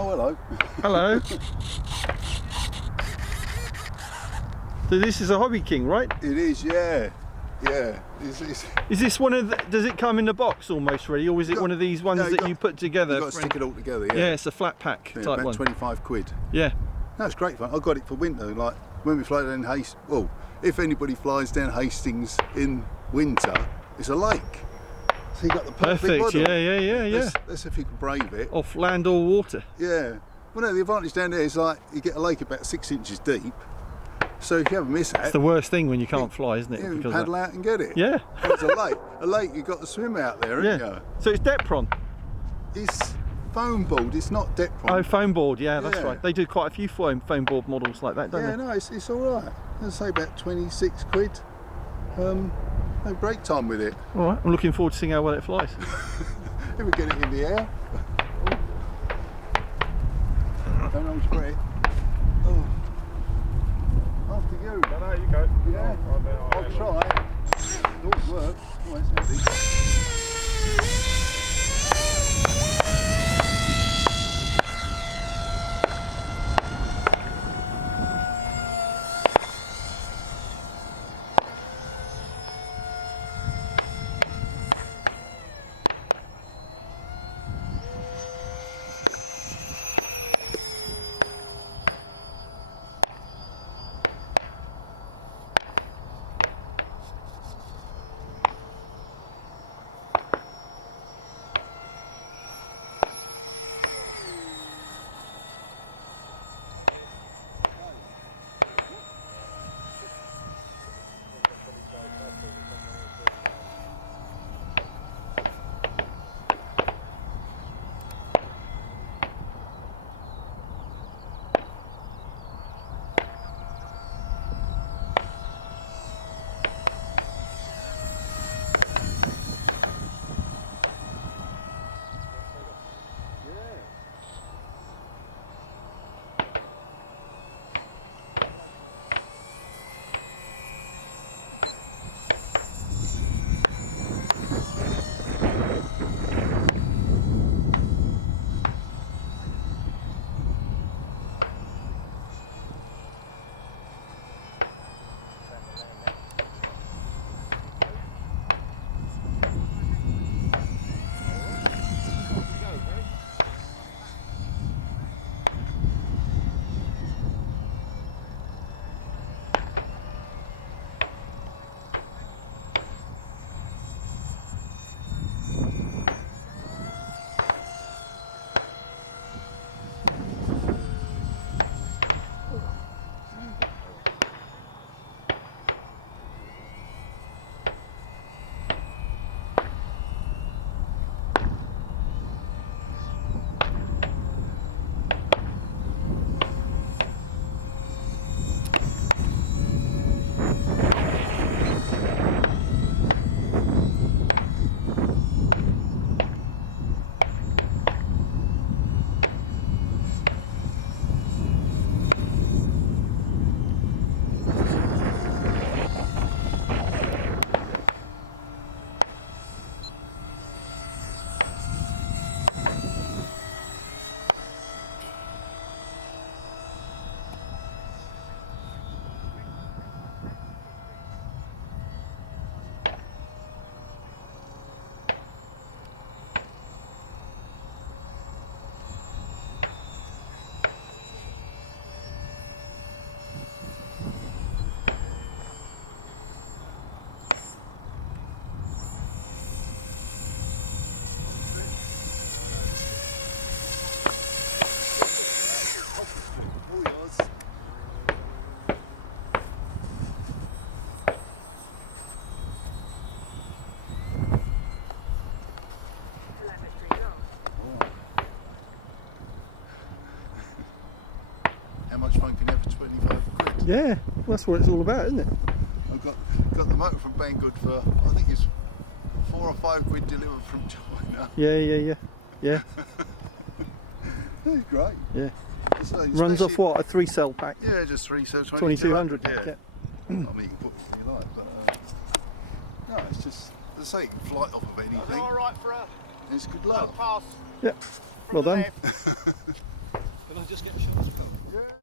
Oh, hello. Hello. So this is a Hobby King, right? It is, yeah. Yeah. Is this one of the, does it come in the box almost ready, or is it one of these ones that you put together? You've got to stick it all together, yeah. Yeah, it's a flat pack type about one. 25 quid. Yeah. No, it's great fun. I got it for winter, like when we fly down Hastings. Well, if anybody flies down Hastings in winter, it's a lake. So you got the perfect model. Yeah. Let's see if you can brave it. Off land or water. Yeah. Well, no, the advantage down there is like you get a lake about 6 inches deep. So if you have a mishap, it's the worst thing when you can't fly, isn't it? You can paddle out and get it. Yeah. It's a lake. A lake, you've got to swim out there, haven't you? So it's Depron. It's Foamboard, it's not Depron. Oh, Foamboard, yeah, that's right. They do quite a few Foamboard models like that, don't they? Yeah, no, it's all right. I'd say about 26 quid. No break time with it. All right, I'm looking forward to seeing how well it flies. If we get it in the air. Don't hold your breath. Oh. After you. No, you go. Yeah, I'll try. It always works. Oh, that's heavy. How much fun can you have for 25 quid? Yeah, that's what it's all about, isn't it? I've got the motor from Banggood for, I think it's 4 or 5 quid delivered from China. Yeah. It's great. Yeah. So Runs off what, a 3-cell pack? Yeah, just 3 cells, 2200. Yeah. Yeah. I mean, you can put what you like, but no, it's just, let's say, flight off of anything. All right for a It's good luck. pass. Yeah. Well done. Left. Can I just get a shot? Yeah.